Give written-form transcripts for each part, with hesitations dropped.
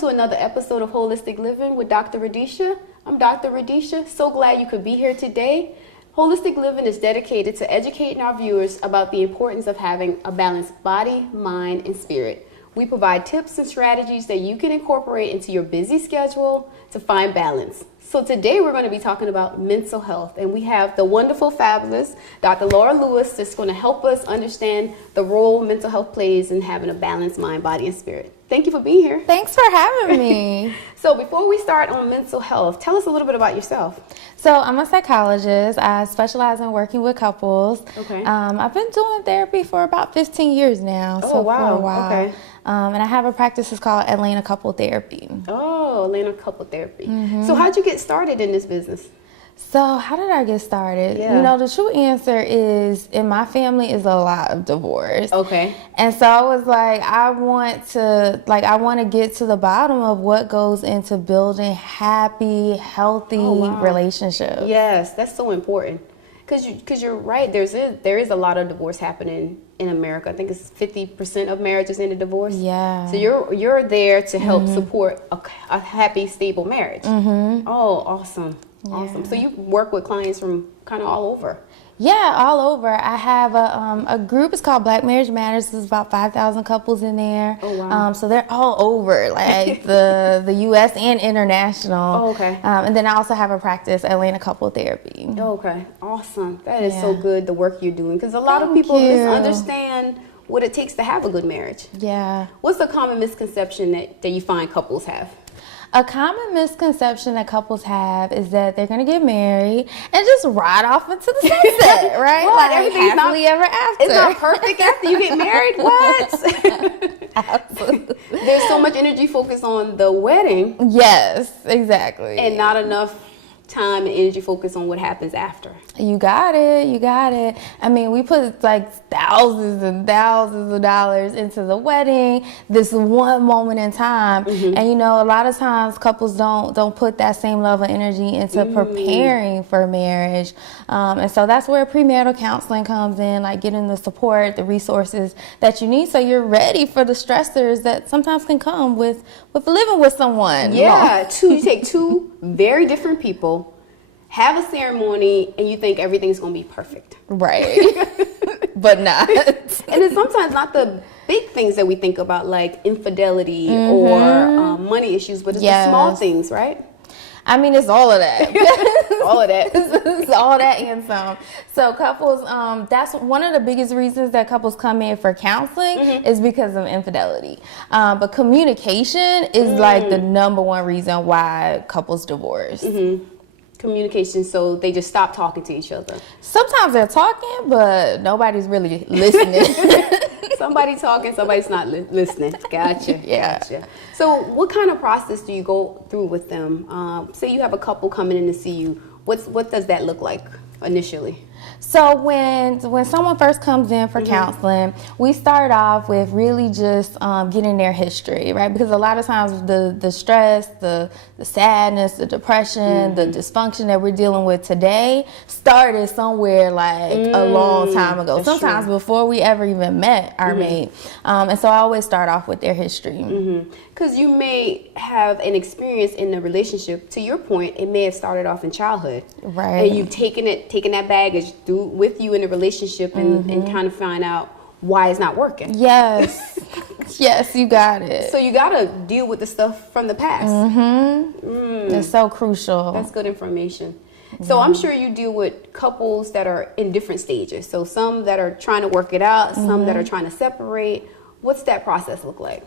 to another episode of Holistic Living with Dr. Radisha. I'm Dr. Radisha. So glad you could be here today. Holistic Living is dedicated to educating our viewers about the importance of having a balanced body, mind, and spirit. We provide tips and strategies that you can incorporate into your busy schedule to find balance. So today we're going to be talking about mental health, and we have the wonderful, fabulous Dr. Laura Lewis that's going to help us understand the role mental health plays in having a balanced mind, body, and spirit. Thank you for being here. Thanks for having me. So before we start on mental health, tell us a little bit about yourself. So I'm a psychologist. I specialize in working with couples. Okay. I've been doing therapy for about 15 years now. Oh, wow. For a while. Okay. And I have a practice, it's called Atlanta Couple Therapy. Oh, Atlanta Couple Therapy. So how'd you get started in this business? So how did I get started? Yeah. You know, the true answer is, in my family, is a lot of divorce. Okay. And so I was like, I want to get to the bottom of what goes into building happy, healthy relationships. Yes, that's so important. Because you're right, there is a lot of divorce happening in America. I think it's 50% of marriages end in divorce. Yeah. So you're there to help support a happy, stable marriage. Oh, awesome. Yeah. Awesome. So you work with clients from kind of all over. Yeah, all over. I have a group. It's called Black Marriage Matters. There's about 5,000 couples in there. Oh, wow. So they're all over, like the U.S. and international. Oh, okay. And then I also have a practice, Atlanta Couple Therapy. Okay, awesome. That is so good, the work you're doing. Because a lot of people misunderstand what it takes to have a good marriage. Yeah. What's a common misconception that you find couples have? A common misconception that couples have is that they're going to get married and just ride off into the sunset, right? What? Like Everything's happily ever after. It's not perfect after you get married? What? Absolutely. There's so much energy focused on the wedding. Yes, exactly. And not enough time and energy focused on what happens after. You got it. You got it. I mean, we put like thousands and thousands of dollars into the wedding, this one moment in time. And you know, a lot of times couples don't put that same level of energy into preparing for marriage. And so that's where premarital counseling comes in, like getting the support, the resources that you need so you're ready for the stressors that sometimes can come with living with someone. Yeah, you take two very different people, have a ceremony, and you think everything's going to be perfect. Right. But not. And it's sometimes not the big things that we think about, like infidelity or money issues, but it's the small things, right? I mean, it's all of that. All of that. It's all that and some. So couples, that's one of the biggest reasons that couples come in for counseling is because of infidelity. But communication is like the number one reason why couples divorce. Communication, so they just stop talking to each other. Sometimes they're talking, but nobody's really listening. Somebody talking, somebody's not listening. Gotcha. Yeah. Gotcha. So what kind of process do you go through with them? Say you have a couple coming in to see you. What does that look like initially? So when someone first comes in for counseling, we start off with really just getting their history, right? Because a lot of times the stress, the sadness, the depression, the dysfunction that we're dealing with today started somewhere like a long time ago. That's sometimes true. before we ever even met our mate. And so I always start off with their history. Because you may have an experience in the relationship. To your point, it may have started off in childhood, Right. And you've taken that baggage through with you in the relationship, and kind of find out why it's not working. Yes. Yes, you got it. So you gotta deal with the stuff from the past. It's so crucial. That's good information. So I'm sure you deal with couples that are in different stages. So some that are trying to work it out, some that are trying to separate. What's that process look like?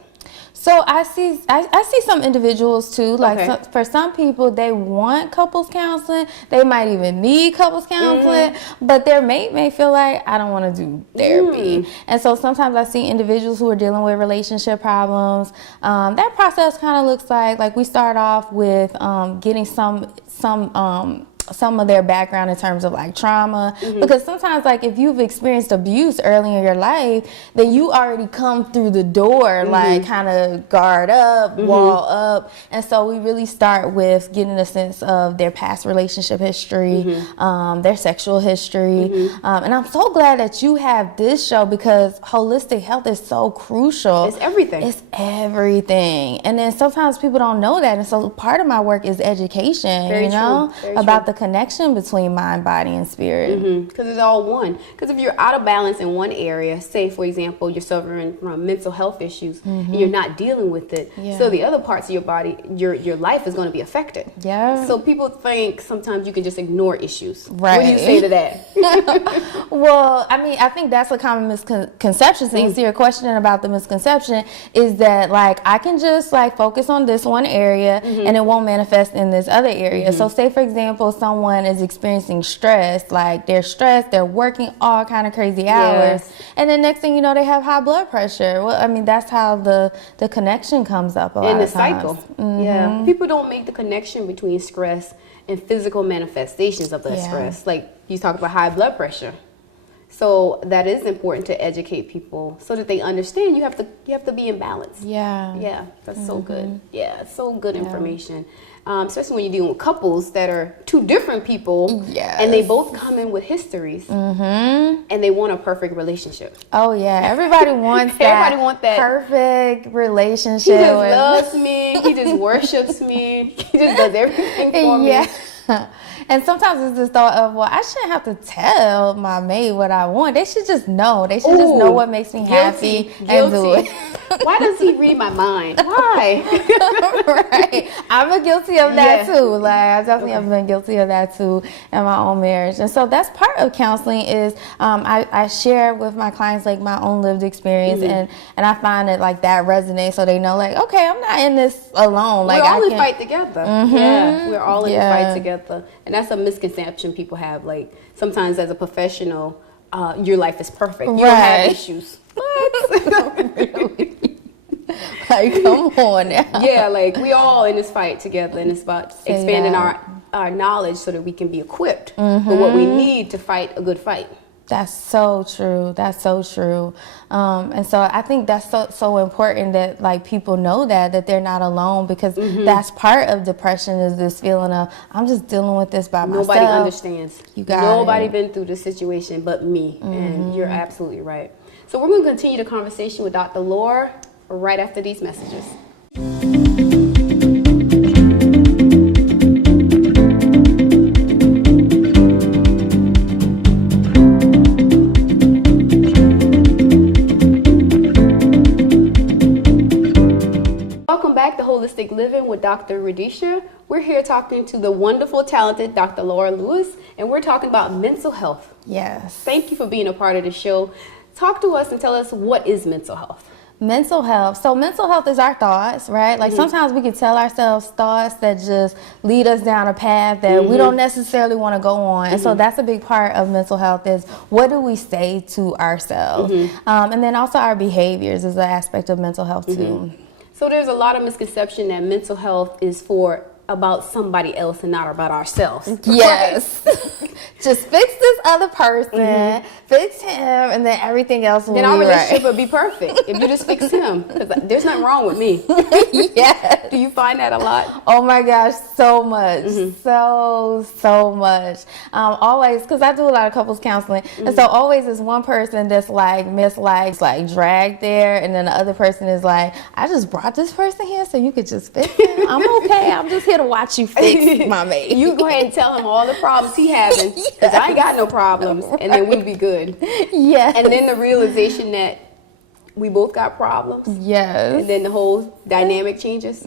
So I see some individuals too. Like Okay. for some people, they want couples counseling. They might even need couples counseling, but their mate may feel like, I don't want to do therapy. And so sometimes I see individuals who are dealing with relationship problems. That process kind of looks like we start off with getting some some of their background in terms of like trauma, because sometimes like if you've experienced abuse early in your life, then you already come through the door like kind of guard up, wall up, and so we really start with getting a sense of their past relationship history, their sexual history, and I'm so glad that you have this show because holistic health is so crucial. It's everything. It's everything. And then sometimes people don't know that, and so part of my work is education. Very you know, true. about the connection between mind, body, and spirit. Because it's all one. Because if you're out of balance in one area, say for example you're suffering from mental health issues and you're not dealing with it, so the other parts of your body, your life is going to be affected. So people think sometimes you can just ignore issues. Right. What do you say to that? Well, I mean, I think that's a common misconception. So you see your question about the misconception is that like I can just like focus on this one area and it won't manifest in this other area. So say for example someone is experiencing stress, like they're stressed, they're working all kind of crazy hours, and then next thing you know they have high blood pressure. Well, I mean that's how the connection comes up a lot of times. In the cycle. People don't make the connection between stress and physical manifestations of the stress. Like you talk about high blood pressure. So that is important to educate people so that they understand you have to be in balance. Yeah, that's so good. Yeah, it's so good information. Especially when you're dealing with couples that are two different people and they both come in with histories and they want a perfect relationship. Oh yeah, everybody wants that. Everybody want that perfect relationship. He just loves me. He just worships me. He just does everything for me. And sometimes it's this thought of, well, I shouldn't have to tell my mate what I want. They should just know. They should just know what makes me happy and do it. Why does he read my mind? Why? Right. I'm guilty of that too. Like I definitely have been guilty of that too in my own marriage. And so that's part of counseling is I share with my clients like my own lived experience and I find that like that resonates so they know like, okay, I'm not in this alone. Like we're all in the fight together. Yeah, we're all in the fight together. And that's a misconception people have. Like sometimes as a professional, your life is perfect. You don't have issues. What? Really? Like, come on now. Yeah, like we all in this fight together, and it's about expanding our knowledge so that we can be equipped with what we need to fight a good fight. That's so true. That's so true. And so I think that's so important that like people know that they're not alone because that's part of depression is this feeling of I'm just dealing with this by myself. Nobody understands. Nobody been through this situation but me. And you're absolutely right. So we're going to continue the conversation with Dr. Laura right after these messages. Welcome back to Holistic Living with Dr. Radisha. We're here talking to the wonderful, talented Dr. Laura Lewis, and we're talking about mental health. Yes. Thank you for being a part of the show. Talk to us and tell us what is mental health. Mental health. So mental health is our thoughts, right? Like sometimes we can tell ourselves thoughts that just lead us down a path that we don't necessarily want to go on. And so that's a big part of mental health is what do we say to ourselves? And then also our behaviors is an aspect of mental health too. So there's a lot of misconception that mental health is about somebody else and not about ourselves. Yes. Just fix this other person, fix him, and then everything else will be right. Then our relationship would be perfect if you just fix him. Because there's nothing wrong with me. Yes. Do you find that a lot? Oh my gosh, so much. So much. Always, because I do a lot of couples counseling, and so always is one person that's like mislikes, like dragged there, and then the other person is like, I just brought this person here so you could just fix him. I'm okay. I'm just here to watch you fix my mate. You go ahead and tell him all the problems he having, because I ain't got no problems, and then we'll be good. Yes. And then the realization that we both got problems. Yes. And then the whole dynamic changes.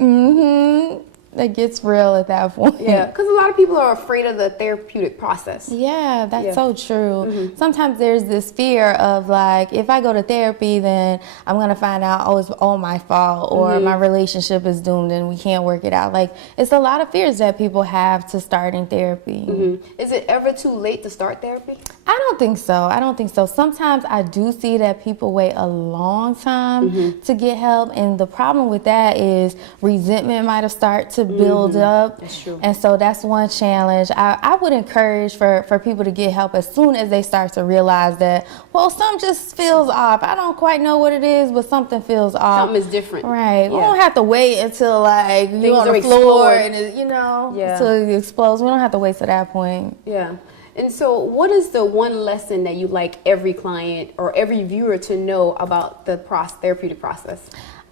It gets real at that point. Yeah, because a lot of people are afraid of the therapeutic process. Yeah, that's so true. Sometimes there's this fear of like, if I go to therapy, then I'm going to find out, oh, it's all my fault, or my relationship is doomed and we can't work it out. Like, it's a lot of fears that people have to starting therapy. Is it ever too late to start therapy? I don't think so. I don't think so. Sometimes I do see that people wait a long time to get help. And the problem with that is resentment might have started to build up. That's true. And so that's one challenge. I would encourage for people to get help as soon as they start to realize that, well, something just feels off. I don't quite know what it is, but something feels off. Something is different. Right. Yeah. We don't have to wait until like you're on the floor and until it explodes. We don't have to wait to that point. Yeah. And so what is the one lesson that you like every client or every viewer to know about the therapeutic process?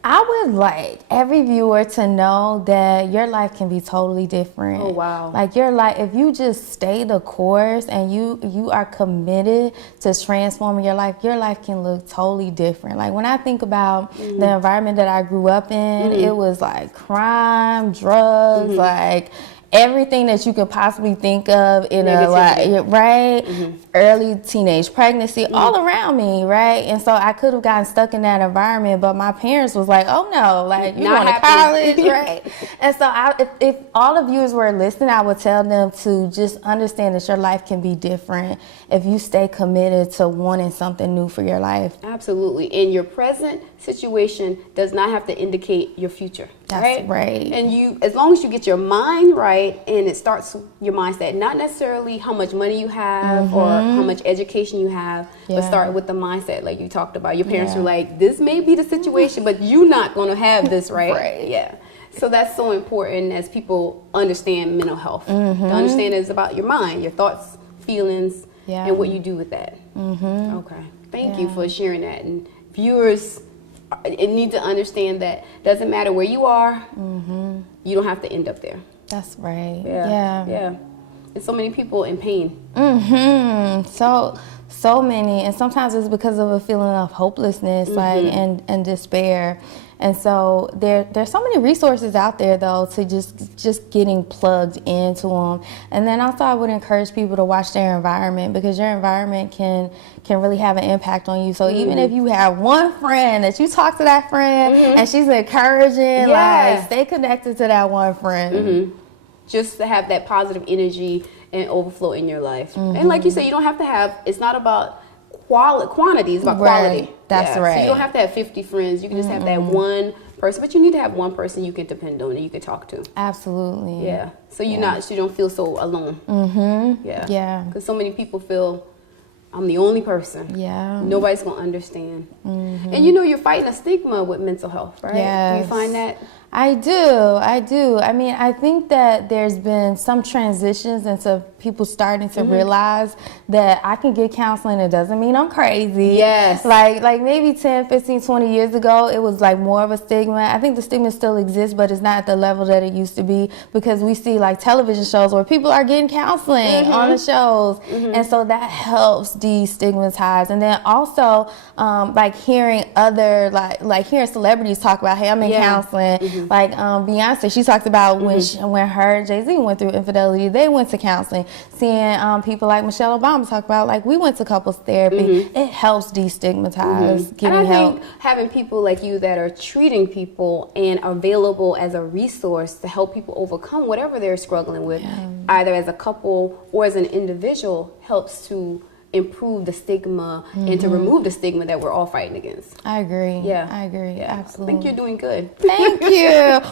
I would like every viewer to know that your life can be totally different. Oh, wow. Like your life, if you just stay the course and you are committed to transforming your life can look totally different. Like when I think about the environment that I grew up in, it was like crime, drugs, like everything that you could possibly think of in early teenage pregnancy, all around me, right? And so I could have gotten stuck in that environment, but my parents was like, oh no, like you're going to college, right? And so if all of you were listening, I would tell them to just understand that your life can be different if you stay committed to wanting something new for your life. Absolutely. And your present situation does not have to indicate your future. That's right. And you, as long as you get your mind right and it starts your mindset, not necessarily how much money you have or how much education you have, but start with the mindset like you talked about. Your parents were like, this may be the situation, but you're not going to have this, right? Yeah. So that's so important as people understand mental health. To understand it's about your mind, your thoughts, feelings, and what you do with that. Okay. Thank you for sharing that. And viewers need to understand that doesn't matter where you are, you don't have to end up there. That's right. Yeah. And so many people in pain. So many, and sometimes it's because of a feeling of hopelessness, like and despair. And so there's so many resources out there though to just getting plugged into them. And then also I would encourage people to watch their environment, because your environment can really have an impact on you. So even if you have one friend that you talk to that friend and she's encouraging, like stay connected to that one friend. Just to have that positive energy and overflow in your life. And like you said, you don't have to have, it's not about quantity, it's about quality. That's right. So you don't have to have 50 friends. You can just have that one person, but you need to have one person you can depend on and you can talk to. Absolutely. Yeah. So you don't feel so alone. Yeah. Because so many people feel I'm the only person. Yeah. Nobody's gonna understand. And you're fighting a stigma with mental health, right? Yes. Do you find that? I do. I mean, I think that there's been some transitions into people starting to realize that I can get counseling. It doesn't mean I'm crazy. Yes. Like maybe 10, 15, 20 years ago, it was like more of a stigma. I think the stigma still exists, but it's not at the level that it used to be, because we see like television shows where people are getting counseling on the shows. And so that helps destigmatize. And then also like hearing other, like hearing celebrities talk about, hey, I'm in counseling. Like Beyonce, she talked about when her and Jay-Z went through infidelity, they went to counseling. Seeing people like Michelle Obama talk about, like, we went to couples therapy. It helps destigmatize getting help. Think having people like you that are treating people and available as a resource to help people overcome whatever they're struggling with, either as a couple or as an individual, helps to improve the stigma and to remove the stigma that we're all fighting against. I agree. Yeah. I agree. Yeah. Absolutely. I think you're doing good. Thank you.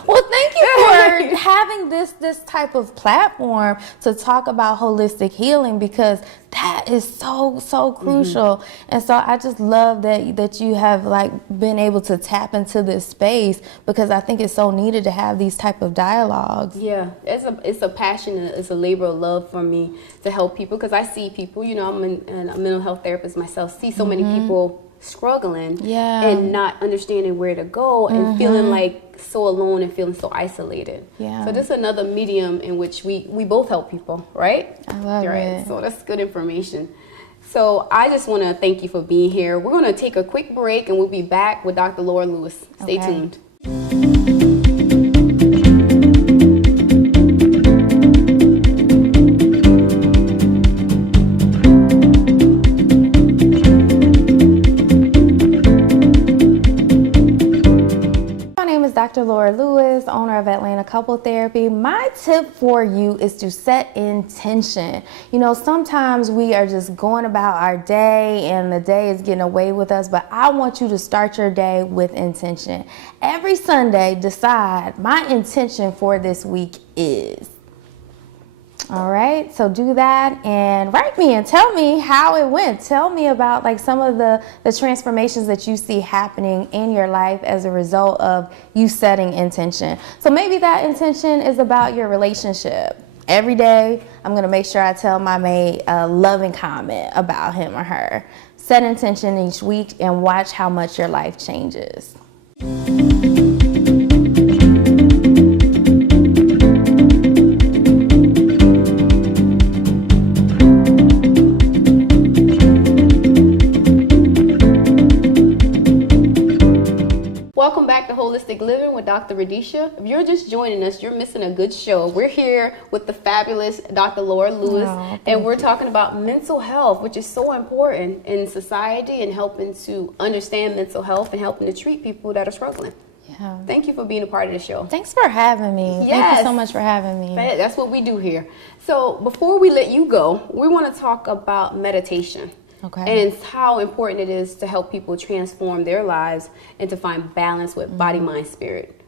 Well, thank you for having this type of platform to talk about holistic healing, because that is so crucial. And so I just love that you have like been able to tap into this space, because I think it's so needed to have these type of dialogues. Yeah, it's a passion and it's a labor of love for me to help people, because I see people, I'm a mental health therapist myself, see so many people struggling and not understanding where to go and feeling like so alone and feeling so isolated. So this is another medium in which we both help people, right? I love it. So that's good information. So I just want to thank you for being here. We're going to take a quick break and we'll be back with Dr. Laura Lewis. Stay tuned. Dr. Laura Lewis, owner of Atlanta Couple Therapy. My tip for you is to set intention. You know, sometimes we are just going about our day and the day is getting away with us, but I want you to start your day with intention. Every Sunday, decide my intention for this week is. All right, so do that and write me and tell me how it went. Tell me about like some of the transformations that you see happening in your life as a result of you setting intention. So maybe that intention is about your relationship. Every day, I'm gonna make sure I tell my mate a loving comment about him or her. Set intention each week and watch how much your life changes. Welcome back to Holistic Living with Dr. Radisha. If you're just joining us, you're missing a good show. We're here with the fabulous Dr. Laura Lewis, and we're talking about mental health, which is so important in society and helping to understand mental health and helping to treat people that are struggling. Yeah. Thank you for being a part of the show. Thanks for having me. Yes. Thank you so much for having me. That's what we do here. So before we let you go, we want to talk about meditation. Okay. And how important it is to help people transform their lives and to find balance with body, mind, spirit.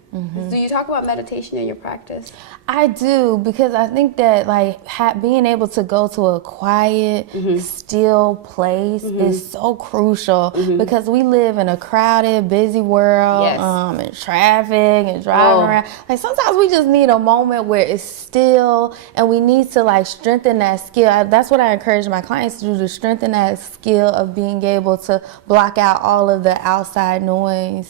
Do you talk about meditation in your practice? I do, because I think that like being able to go to a quiet, still place is so crucial because we live in a crowded, busy world, and traffic and driving around. Like sometimes we just need a moment where it's still, and we need to like strengthen that skill. That's what I encourage my clients to do, to strengthen that skill of being able to block out all of the outside noise.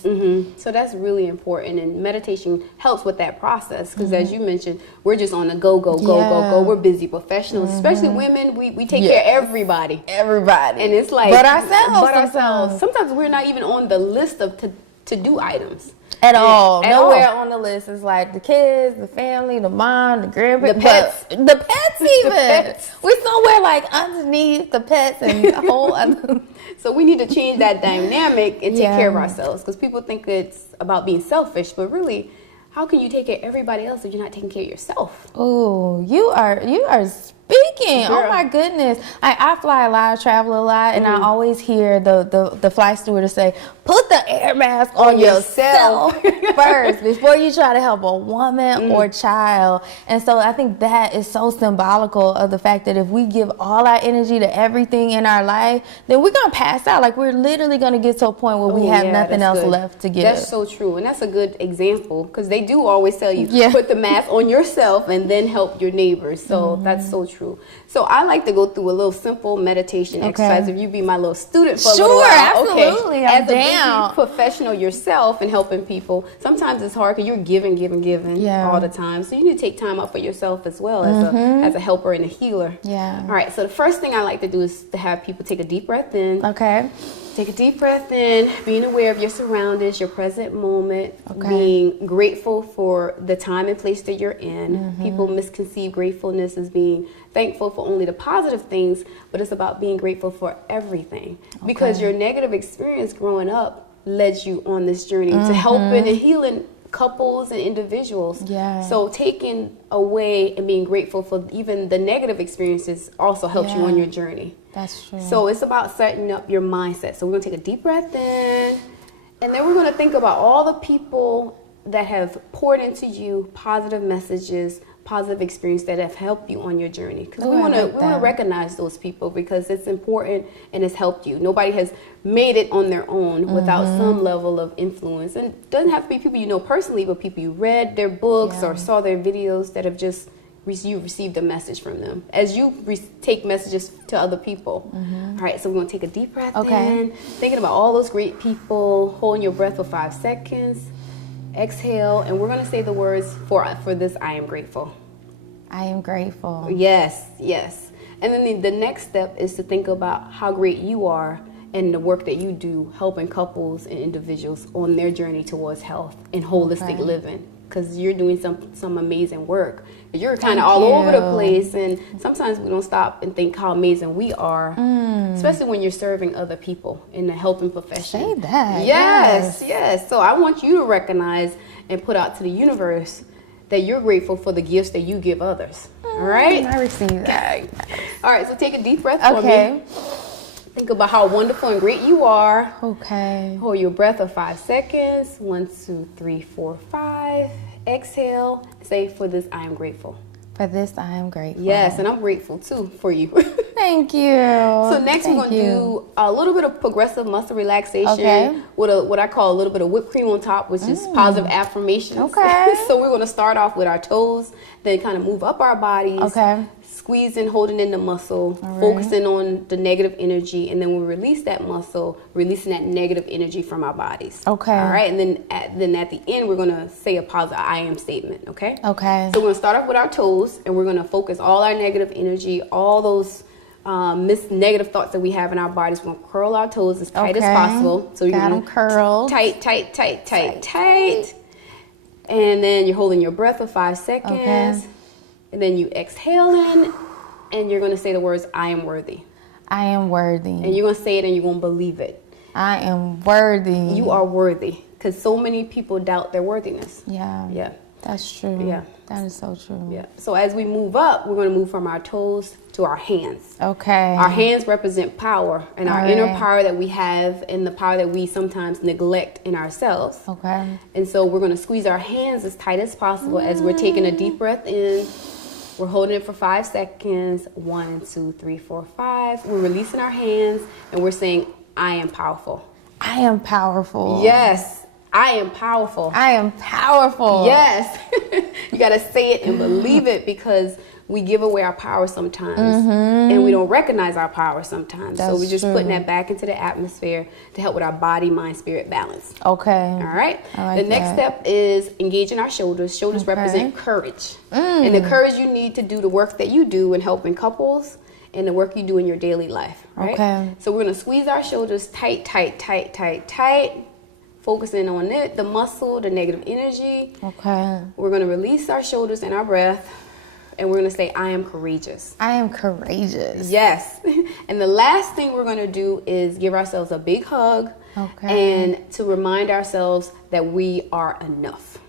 So that's really important, and meditation helps with that process because as you mentioned, we're just on the go. We're busy professionals, especially women. We take care of everybody, and it's like but ourselves. Sometimes we're not even on the list of to-do items at all. Nowhere on the list is like the kids, the family, the mom, the grandparents, the pets even. The pets. We're somewhere like underneath the pets and the whole other. So we need to change that dynamic and take care of ourselves, because people think it's about being selfish, but really, how can you take care of everybody else if you're not taking care of yourself? Oh, you are speaking. Girl. Oh my goodness. I fly a lot, I travel a lot, and I always hear the flight stewardess say, put the air mask on yourself first before you try to help a woman or child. And so I think that is so symbolical of the fact that if we give all our energy to everything in our life, then we're going to pass out. Like we're literally going to get to a point where we have nothing else left to give. That's so true. And that's a good example, because they do always tell you, put the mask on yourself and then help your neighbors. So that's so true. So I like to go through a little simple meditation exercise. If you be my little student for a little while. Absolutely. As a busy professional yourself and helping people, sometimes it's hard because you're giving all the time. So you need to take time out for yourself as well as a helper and a healer. Yeah. All right. So the first thing I like to do is to have people take a deep breath in. Okay. Take a deep breath in, being aware of your surroundings, your present moment, being grateful for the time and place that you're in. People misconceive gratefulness as being thankful for only the positive things, but it's about being grateful for everything. Because your negative experience growing up led you on this journey to helping and healing couples and individuals. So taking away and being grateful for even the negative experiences also helps you on your journey. That's true. So it's about setting up your mindset. So we're going to take a deep breath in, and then we're going to think about all the people that have poured into you positive messages, positive experience that have helped you on your journey. Because we want to recognize those people, because it's important and it's helped you. Nobody has made it on their own without some level of influence. And it doesn't have to be people you know personally, but people you read their books or saw their videos that have just you received a message from them as you take messages to other people. All right, so we're going to take a deep breath in, thinking about all those great people, holding your breath for 5 seconds, exhale, and we're going to say the words for this: I am grateful. I am grateful. Yes. And then the next step is to think about how great you are and the work that you do helping couples and individuals on their journey towards health and holistic living. Because you're doing some amazing work. You're kind of all over the place, and sometimes we don't stop and think how amazing we are, especially when you're serving other people in the helping profession. Say that. Yes. So I want you to recognize and put out to the universe that you're grateful for the gifts that you give others. All right? I receive that. Okay. All right, so take a deep breath for me. Think about how wonderful and great you are. Okay. Hold your breath for 5 seconds. 1, 2, 3, 4, 5. Exhale. Say, for this, I am grateful. For this, I am grateful. Yes, and I'm grateful too for you. Thank you. So next we're going to do a little bit of progressive muscle relaxation with what I call a little bit of whipped cream on top, which is positive affirmations. Okay. So we're going to start off with our toes, then kind of move up our bodies. Okay. Squeezing, holding in the muscle, focusing on the negative energy, and then we release that muscle, releasing that negative energy from our bodies. Okay. All right, and then at the end, we're going to say a positive I am statement, okay? Okay. So we're going to start off with our toes, and we're going to focus all our negative energy, all those negative thoughts that we have in our bodies. We're going to curl our toes as tight as possible. So you're going to curled. Tight. And then you're holding your breath for 5 seconds. Okay. And then you exhale in, and you're going to say the words, I am worthy. I am worthy. And you're going to say it, and you're going to believe it. I am worthy. You are worthy. Because so many people doubt their worthiness. Yeah. Yeah. That's true. Yeah. That is so true. Yeah. So as we move up, we're going to move from our toes to our hands. Okay. Our hands represent power, and our inner power that we have, and the power that we sometimes neglect in ourselves. Okay. And so we're going to squeeze our hands as tight as possible as we're taking a deep breath in. We're holding it for 5 seconds. 1, 2, 3, 4, 5. We're releasing our hands, and we're saying, I am powerful. I am powerful. Yes, I am powerful. I am powerful. Yes. You got to say it and believe it, because we give away our power sometimes, and we don't recognize our power sometimes. So we're just putting that back into the atmosphere to help with our body, mind, spirit balance. Okay. All right. I like the next step is engaging our shoulders. Shoulders represent courage, and the courage you need to do the work that you do in helping couples and the work you do in your daily life. Right. Okay. So we're gonna squeeze our shoulders tight, focusing on it, the muscle, the negative energy. Okay. We're gonna release our shoulders and our breath. And we're going to say, I am courageous. I am courageous. Yes. And the last thing we're going to do is give ourselves a big hug. Okay. And to remind ourselves that we are enough.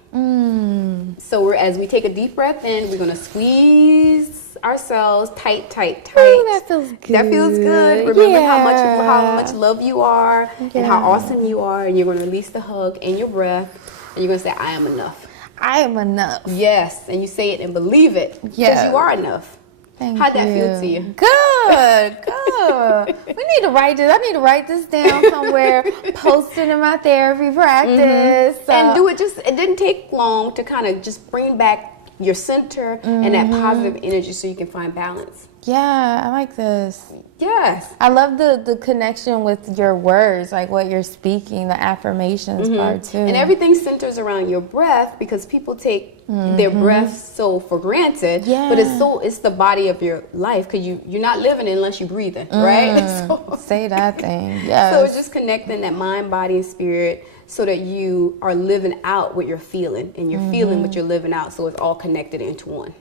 So as we take a deep breath in, we're going to squeeze ourselves tight. Ooh, that feels good. That feels good. Remember how much love you are and how awesome you are. And you're going to release the hug and your breath. And you're going to say, I am enough. I am enough. Yes, and you say it and believe it. Yes. Because you are enough. How'd that feel to you? Good. We need to write this. I need to write this down somewhere, post it in my therapy practice. And do it it didn't take long to kind of just bring back your center and that positive energy so you can find balance. Yeah, I like this. Yes. I love the connection with your words, like what you're speaking, the affirmations part too. And everything centers around your breath, because people take their breath so for granted. Yeah. But it's the body of your life, because you're not living unless you're breathing, right? So, say that thing. Yes. So it's just connecting that mind, body, and spirit so that you are living out what you're feeling, and you're feeling what you're living out, so it's all connected into one.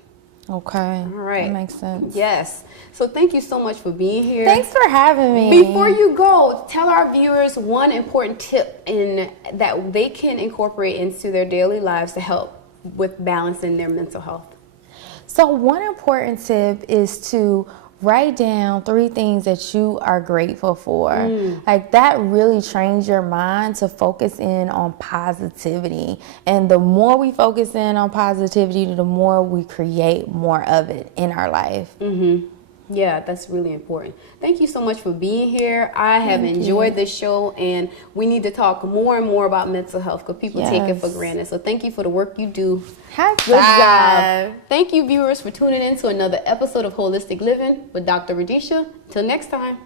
Okay. All right. That makes sense. Yes. So thank you so much for being here. Thanks for having me. Before you go, tell our viewers one important tip that they can incorporate into their daily lives to help with balancing their mental health. So one important tip is to write down 3 things that you are grateful for. Like, that really trains your mind to focus in on positivity. And the more we focus in on positivity, the more we create more of it in our life. Yeah, that's really important. Thank you so much for being here. I have enjoyed this show, and we need to talk more and more about mental health, because people take it for granted. So thank you for the work you do. Good job. Thank you, viewers, for tuning in to another episode of Holistic Living with Dr. Radisha. Till next time.